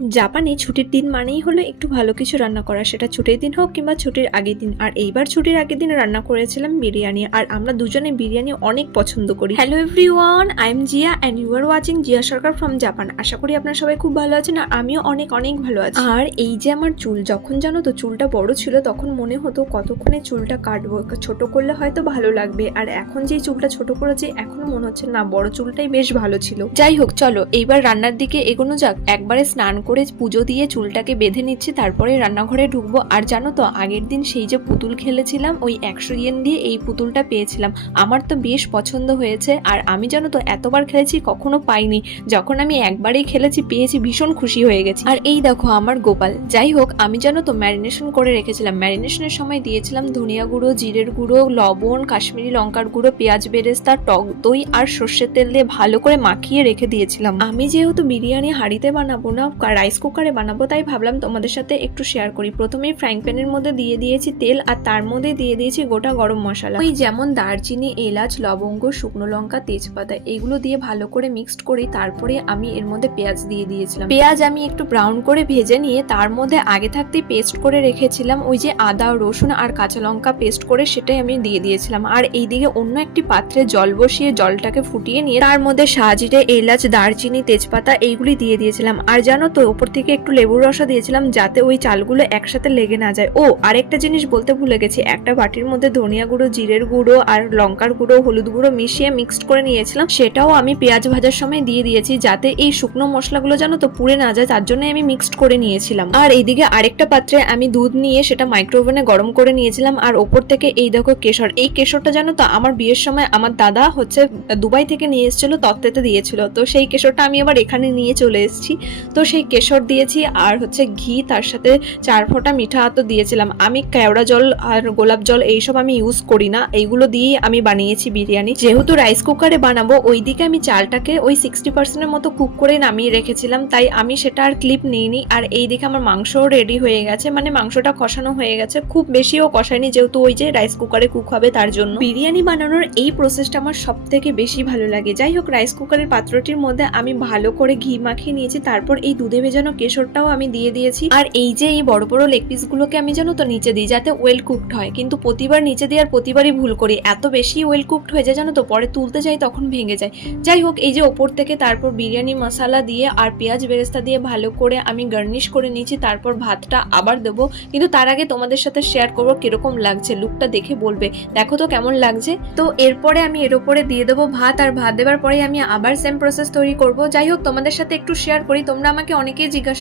জাপানে ছুটির দিন মানেই হলো একটু ভালো কিছু রান্না করা, সেটা ছুটির দিন হোক কিংবা ছুটির আগের দিন। আর এইবার ছুটির আগের দিন রান্না করেছিলাম বিরিয়ানি, আর আমরা দুজনে বিরিয়ানি অনেক পছন্দ করি। Hello everyone, I am Zia and you are watching Zia Sarkar from Japan. আশা করি আপনারা সবাই খুব ভালো আছেন, আর আমিও অনেক অনেক ভালো আছি। আর এই যে আমার চুল, যখন জানো তো চুলটা বড় ছিল তখন মনে হতো কতক্ষণে চুলটা কাটবো, ছোট করলে হয়তো ভালো লাগবে। আর এখন যে চুলটা ছোট করেছি এখন মনে হচ্ছে না, বড় চুলটাই বেশ ভালো ছিল। যাই হোক, চলো এইবার রান্নার দিকে এগোনো যাক। একবারে স্নান করে পুজো দিয়ে চুলটাকে বেঁধে নিচ্ছি, তারপরে রান্নাঘরে ঢুকবো। আর জানো তো আগের দিন সেই যে পুতুল খেলেছিলাম, ওই 100 ইয়েন দিয়ে এই পুতুলটা পেয়েছিলাম। আমার তো বেশ পছন্দ হয়েছে, আর আমি জানো তো এতবার খেলেছি কখনো পাইনি। যখন আমি একবারেই খেলেছি পেয়েছি, ভীষণ খুশি হয়ে গেছি। আর এই দেখো আমার গোপাল। যাই হোক, আমি জানো তো ম্যারিনেশন করে রেখেছিলাম। ম্যারিনেশনের সময় দিয়েছিলাম ধনিয়া গুঁড়ো, জিরের গুঁড়ো, লবণ, কাশ্মীরি লঙ্কার গুঁড়ো, পেঁয়াজ বেরেস্তা, টক দই আর সর্ষের তেল দিয়ে ভালো করে মাখিয়ে রেখে দিয়েছিলাম। আমি যেহেতু বিরিয়ানি হাঁড়িতে বানাবো না, রাইস কুকারে বানাবো, তাই ভাবলাম তোমাদের সাথে একটু শেয়ার করি। প্রথমেই ফ্রাইং প্যানের মধ্যে দিয়ে দিয়েছি তেল, আর তার মধ্যে দিয়ে দিয়েছি গোটা গরম মশলা, ওই যেমন দারচিনি, এলাচ, লবঙ্গ, শুকনো লঙ্কা, তেজপাতা, এগুলো দিয়ে ভালো করে মিক্সড করি। তারপরে আমি এর মধ্যে পেঁয়াজ দিয়ে দিয়েছিলাম। পেঁয়াজ আমি একটু ব্রাউন করে ভেজে নিয়ে তার মধ্যে আগে থাকতেই পেস্ট করে রেখেছিলাম ওই যে আদা, রসুন আর কাঁচা লঙ্কা পেস্ট করে, সেটাই আমি দিয়ে দিয়েছিলাম। আর এইদিকে অন্য একটি পাত্রে জল বসিয়ে জলটাকে ফুটিয়ে নিয়ে তার মধ্যে সাজিরে, এলাচ, দারচিনি, তেজপাতা এইগুলি দিয়ে দিয়েছিলাম। আর জানো তো উপর থেকে একটু লেবুর রসও দিয়েছিলাম, যাতে ওই চালগুলো একসাথে লেগে না যায়। ও আরেকটা জিনিস বলতে ভুলে গেছি, একটা বাটির মধ্যে ধনিয়া গুঁড়ো, জিরের গুঁড়ো আর লঙ্কার গুঁড়ো, হলুদ গুঁড়ো মিশিয়ে মিক্সড করে নিয়েছিলাম, সেটাও আমি পেঁয়াজ ভাজার সময় দিয়ে দিয়েছি, যাতে এই শুকনো মশলাগুলো জানো তো পুড়ে না যায়, তার জন্য আমি মিক্সড করে নিয়েছিলাম। আর এইদিকে আরেকটা পাত্রে আমি দুধ নিয়ে সেটা মাইক্রোওভেনে গরম করে নিয়েছিলাম। আর ওপর থেকে এই দেখো কেশর। এই কেশরটা জানো তো আমার বিয়ের সময় আমার দাদা হচ্ছে দুবাই থেকে নিয়ে এসেছিল, তত্ত্বেতে দিয়েছিল, তো সেই কেশরটা আমি আবার এখানে নিয়ে চলে এসেছি। তো সেই কেশর দিয়েছি, আর হচ্ছে ঘি, তার সাথে 4 ফোঁটা মিঠা আতর দিয়েছিলাম। আমি কেওড়া জল আর গোলাপ জল এইসব আমি ইউজ করি না, এইগুলো দিয়েই আমি বানিয়েছি বিরিয়ানি। যেহেতু রাইস কুকারে বানাবো, ওইদিকে আমি চালটাকে ওই 60% মতো কুক করে নামিয়ে রেখেছিলাম, তাই আমি সেটা আর ক্লিপ নিইনি। আর এইদিকে আমার মাংসও রেডি হয়ে গেছে, মানে মাংসটা কষানো হয়ে গেছে, খুব বেশিও কষায়নি, যেহেতু ওই যে রাইস কুকারে কুক হবে তার জন্য। বিরিয়ানি বানানোর এই প্রসেসটা আমার সব থেকে বেশি ভালো লাগে। যাই হোক, রাইস কুকারের পাত্রটির মধ্যে আমি ভালো করে ঘি মাখিয়ে নিয়েছি, তারপর এই দুধে ভেজানো কেশরটাও আমি দিয়ে দিয়েছি। আর এই যে এই বড় বড় লেগ পিস গুলোকে আমি জানো তো নিচে দিই, যাতে ওয়েল কুকড হয়, কিন্তু প্রতিবার নিচে দিয়ে আর প্রতিবারই ভুল করি, এত বেশি ওয়েল কুকড হয়ে যায় জানো তো, পরে তুলতে যাই তখন ভেঙে যায়। যাই হোক, এই যে ওপর থেকে তারপর বিরিয়ানি মশলা দিয়ে আর পেঁয়াজ বেরেস্তা দিয়ে ভালো করে আমি গার্নিশ করে নিয়েছি, তারপর ভাতটা আবার দেবো। কিন্তু তার আগে তোমাদের সাথে শেয়ার করবো কিরকম লাগছে, লুকটা দেখে বলবে দেখো তো কেমন লাগছে। তো এরপরে আমি এর উপরে দিয়ে দেবো ভাত, আর ভাত দেওয়ার পরে আমি আবার সেম প্রসেস তৈরি করব। যাই হোক, তোমাদের সাথে একটু শেয়ার করি। তোমরা আমাকে অনেকেই জিজ্ঞাসা